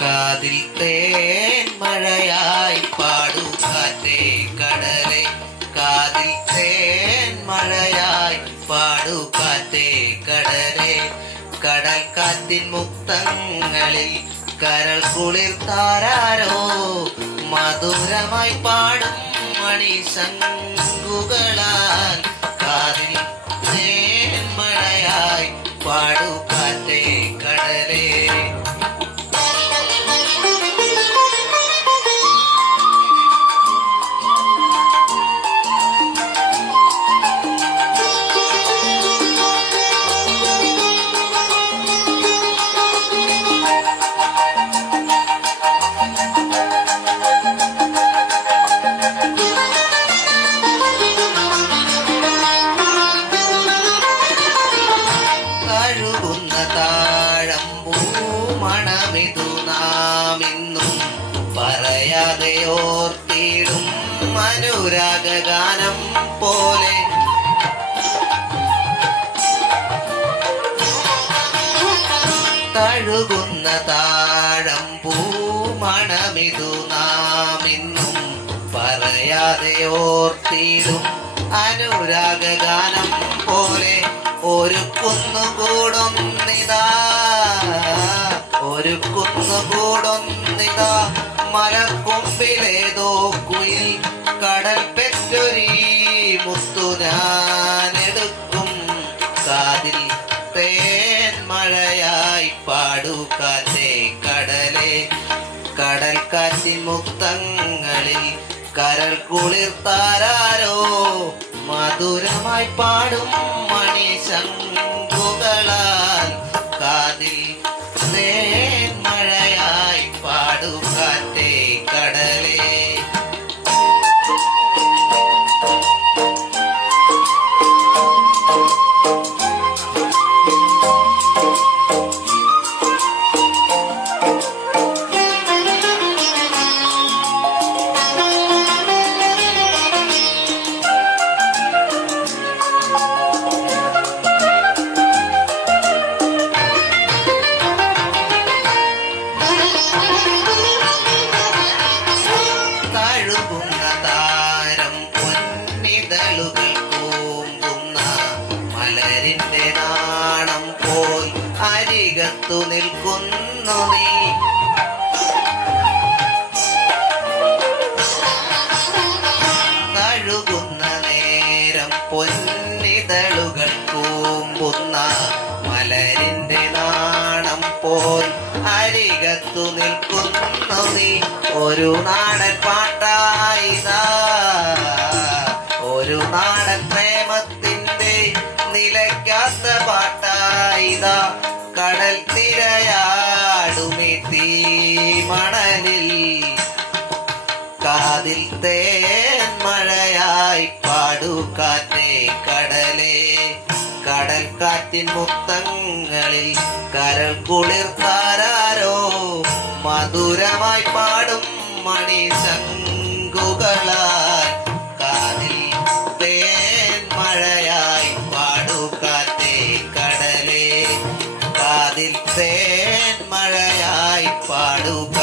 കാതിൽ തേൻ തേൻ മഴയായി പാടുകാത്തേ കടലെ. കടൽ കാത്തിൻ മുക്തങ്ങളിൽ കരൾ കുളിർ താരാരോ. മധുരമായി പാടും മണി ശങ്കുകളാൽ താഴമ്പൂ മണമിതു നാമിന്നും പറയാതെ ഓർത്തിടും അനുരാഗാനം പോലെ. തഴുകുന്ന താഴമ്പൂ മണമിതു നാമിന്നും പറയാതെ ഓർത്തിടും അനുരാഗാനം പോലെ. ഒരു കുന്നുകൂടൊന്നിതാ ഒരു കുന്നുകൂടൊന്നിതാ മരക്കൊമ്പിലേതോ കുയിൽ കടൽ പെറ്റൊരീ മുത്തു ഞാനെടുക്കും കാതിൽ തേൻ മഴയായി പാടു കടലെ. കടൽ കാശി മുക്തങ്ങളിൽ കരൽ കുളിർ താരാരോ. മധുരമായി പാടും മണി ശങ്കുകളാൽ കാതിൽ തേൻ അരികത്തു നിൽക്കുന്നു നീ. നഴുകുന്ന നേരം പൊന്നിതളുകൾ കൂമ്പുന്ന മലരിന്റെ നാണം പോൽ അരികത്തു നിൽക്കുന്നു നീ. ഒരു നാടൻ പാട്ടായിതാ ഒരു നാടൻ പ്രേമത്തിന്റെ നിലയ്ക്കാത്ത പാട്ടായിതാ കടൽ മണലിൽ കാതിൽ തേൻ മഴയായി പാടു കടലേ. കടൽ കാറ്റിൻ മുത്തങ്ങളിൽ കരൾ കുളിർ താരാരോ മധുരമായി പാടും മണി കടലേ കാതിൽ തേൻ മഴയായി പാടുക